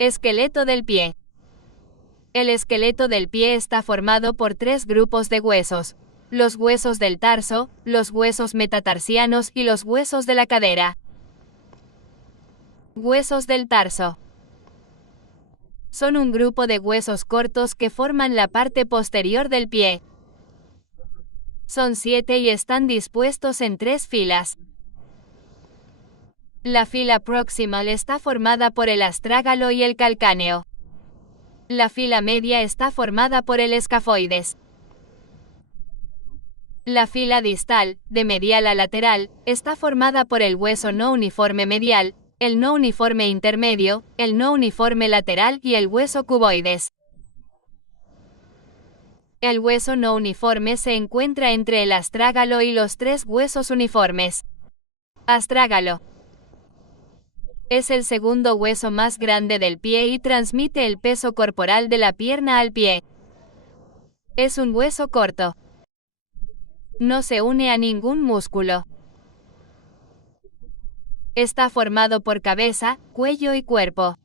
Esqueleto del pie. El esqueleto del pie está formado por tres grupos de huesos: los huesos del tarso, los huesos metatarsianos y los huesos de la cadera. Huesos del tarso. Son un grupo de huesos cortos que forman la parte posterior del pie. Son 7 y están dispuestos en 3 filas. La fila proximal está formada por el astrágalo y el calcáneo. La fila media está formada por el escafoides. La fila distal, de medial a lateral, está formada por el hueso no uniforme medial, el no uniforme intermedio, el no uniforme lateral y el hueso cuboides. El hueso no uniforme se encuentra entre el astrágalo y los 3 huesos uniformes. Astrágalo. Es el segundo hueso más grande del pie y transmite el peso corporal de la pierna al pie. Es un hueso corto. No se une a ningún músculo. Está formado por cabeza, cuello y cuerpo.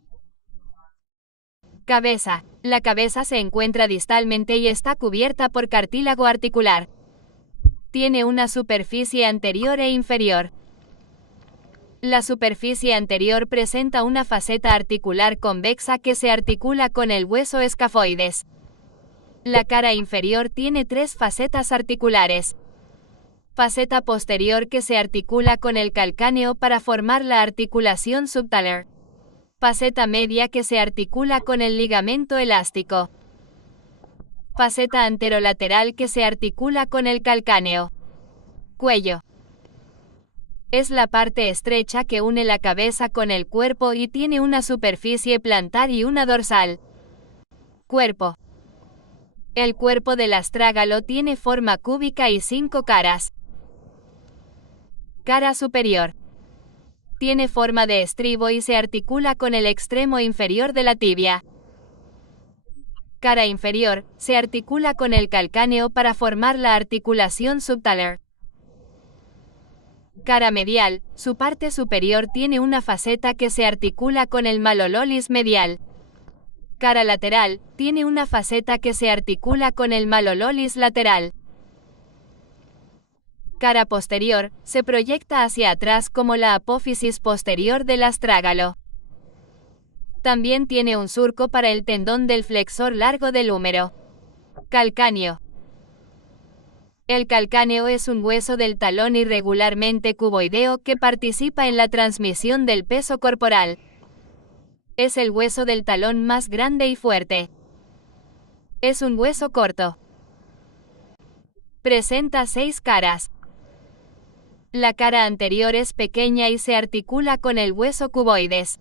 Cabeza. La cabeza se encuentra distalmente y está cubierta por cartílago articular. Tiene una superficie anterior e inferior. La superficie anterior presenta una faceta articular convexa que se articula con el hueso escafoides. La cara inferior tiene 3 facetas articulares. Faceta posterior que se articula con el calcáneo para formar la articulación subtalar. Faceta media que se articula con el ligamento elástico. Faceta anterolateral que se articula con el calcáneo. Cuello. Es la parte estrecha que une la cabeza con el cuerpo y tiene una superficie plantar y una dorsal. Cuerpo. El cuerpo del astrágalo tiene forma cúbica y 5 caras. Cara superior. Tiene forma de estribo y se articula con el extremo inferior de la tibia. Cara inferior, se articula con el calcáneo para formar la articulación subtalar. Cara medial, su parte superior tiene una faceta que se articula con el malololis medial. Cara lateral, tiene una faceta que se articula con el malololis lateral. Cara posterior, se proyecta hacia atrás como la apófisis posterior del astrágalo. También tiene un surco para el tendón del flexor largo del húmero. Calcáneo. El calcáneo es un hueso del talón irregularmente cuboideo que participa en la transmisión del peso corporal. Es el hueso del talón más grande y fuerte. Es un hueso corto. Presenta 6 caras. La cara anterior es pequeña y se articula con el hueso cuboides.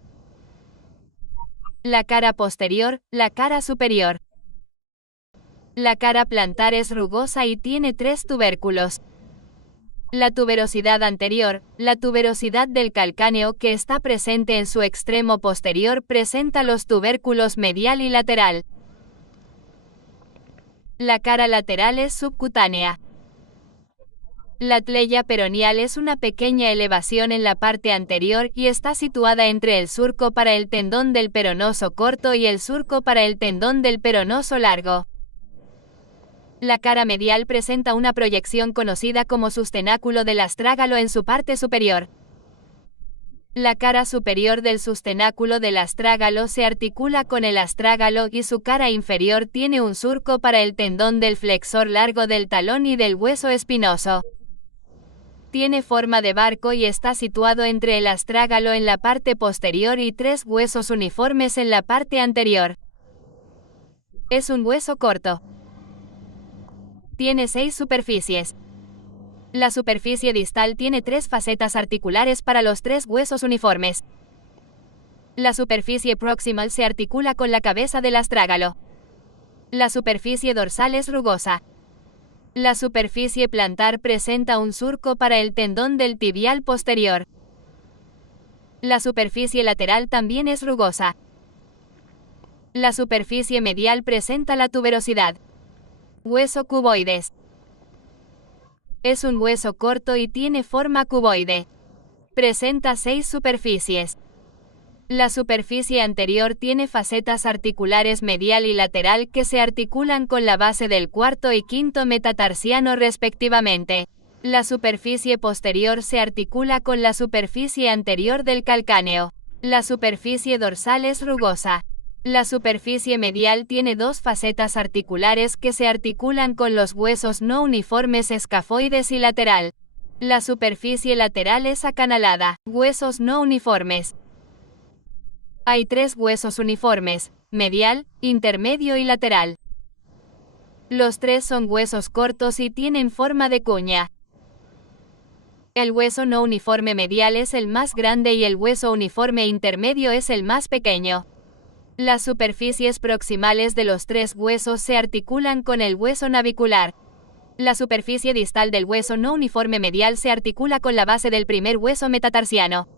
La cara posterior, la cara superior. La cara plantar es rugosa y tiene 3 tubérculos. La tuberosidad anterior, la tuberosidad del calcáneo que está presente en su extremo posterior, presenta los tubérculos medial y lateral. La cara lateral es subcutánea. La atleya peroneal es una pequeña elevación en la parte anterior y está situada entre el surco para el tendón del peronoso corto y el surco para el tendón del peronoso largo. La cara medial presenta una proyección conocida como sustenáculo del astrágalo en su parte superior. La cara superior del sustenáculo del astrágalo se articula con el astrágalo y su cara inferior tiene un surco para el tendón del flexor largo del talón y del hueso espinoso. Tiene forma de barco y está situado entre el astrágalo en la parte posterior y 3 huesos uniformes en la parte anterior. Es un hueso corto. Tiene 6 superficies. La superficie distal tiene 3 facetas articulares para los 3 huesos uniformes. La superficie proximal se articula con la cabeza del astrágalo. La superficie dorsal es rugosa. La superficie plantar presenta un surco para el tendón del tibial posterior. La superficie lateral también es rugosa. La superficie medial presenta la tuberosidad. Hueso cuboides. Es un hueso corto y tiene forma cuboide. Presenta 6 superficies. La superficie anterior tiene facetas articulares medial y lateral que se articulan con la base del cuarto y quinto metatarsiano respectivamente. La superficie posterior se articula con la superficie anterior del calcáneo. La superficie dorsal es rugosa. La superficie medial tiene dos facetas articulares que se articulan con los huesos no uniformes escafoides y lateral. La superficie lateral es acanalada. Huesos no uniformes. Hay tres huesos uniformes: medial, intermedio y lateral. Los tres son huesos cortos y tienen forma de cuña. El hueso no uniforme medial es el más grande y el hueso uniforme intermedio es el más pequeño. Las superficies proximales de los tres huesos se articulan con el hueso navicular. La superficie distal del hueso no uniforme medial se articula con la base del primer hueso metatarsiano.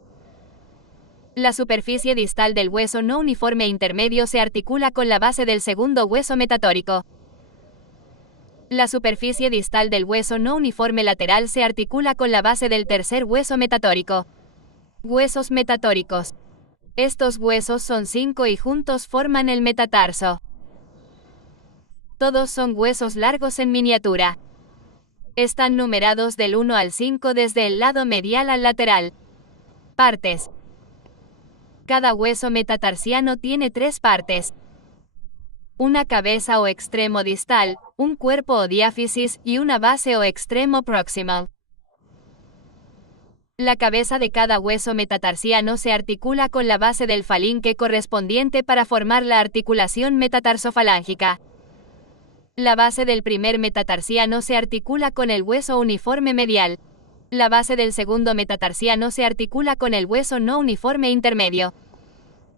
La superficie distal del hueso no uniforme intermedio se articula con la base del segundo hueso metatórico. La superficie distal del hueso no uniforme lateral se articula con la base del tercer hueso metatórico. Huesos metatóricos. Estos huesos son 5 y juntos forman el metatarso. Todos son huesos largos en miniatura. Están numerados del 1 al 5 desde el lado medial al lateral. Partes. Cada hueso metatarsiano tiene 3 partes: una cabeza o extremo distal, un cuerpo o diáfisis y una base o extremo proximal. La cabeza de cada hueso metatarsiano se articula con la base del falinque correspondiente para formar la articulación metatarsofalángica. La base del primer metatarsiano se articula con el hueso uniforme medial. La base del segundo metatarsiano se articula con el hueso no uniforme intermedio.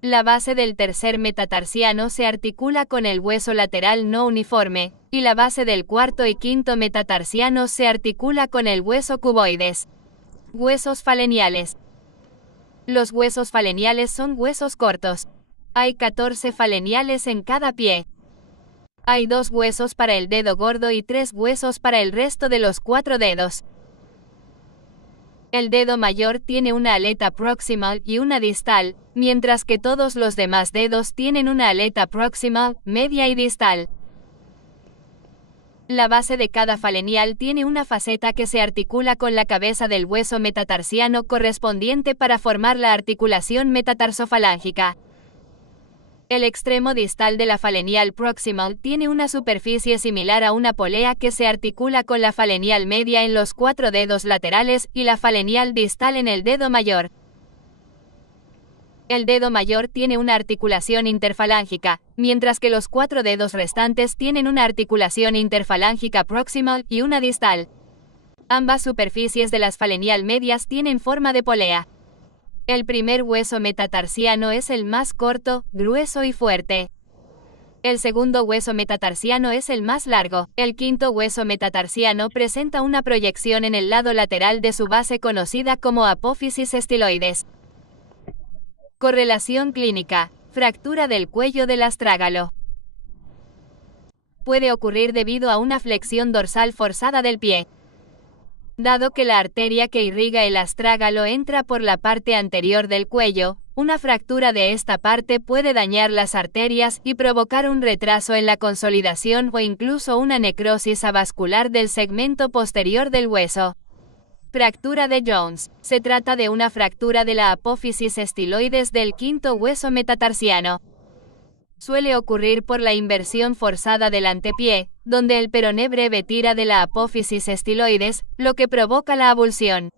La base del tercer metatarsiano se articula con el hueso lateral no uniforme, y la base del cuarto y quinto metatarsiano se articula con el hueso cuboides. Huesos faleniales. Los huesos faleniales son huesos cortos. Hay 14 faleniales en cada pie. Hay 2 huesos para el dedo gordo y 3 huesos para el resto de los 4 dedos. El dedo mayor tiene una aleta proximal y una distal, mientras que todos los demás dedos tienen una aleta proximal, media y distal. La base de cada falenial tiene una faceta que se articula con la cabeza del hueso metatarsiano correspondiente para formar la articulación metatarsofalángica. El extremo distal de la falenial proximal tiene una superficie similar a una polea que se articula con la falenial media en los 4 dedos laterales y la falenial distal en el dedo mayor. El dedo mayor tiene una articulación interfalángica, mientras que los 4 dedos restantes tienen una articulación interfalángica proximal y una distal. Ambas superficies de las falenial medias tienen forma de polea. El primer hueso metatarsiano es el más corto, grueso y fuerte. El segundo hueso metatarsiano es el más largo. El quinto hueso metatarsiano presenta una proyección en el lado lateral de su base conocida como apófisis estiloides. Correlación clínica: fractura del cuello del astrágalo. Puede ocurrir debido a una flexión dorsal forzada del pie. Dado que la arteria que irriga el astrágalo entra por la parte anterior del cuello, una fractura de esta parte puede dañar las arterias y provocar un retraso en la consolidación o incluso una necrosis avascular del segmento posterior del hueso. Fractura de Jones. Se trata de una fractura de la apófisis estiloides del quinto hueso metatarsiano. Suele ocurrir por la inversión forzada del antepié, donde el peroné breve tira de la apófisis estiloides, lo que provoca la avulsión.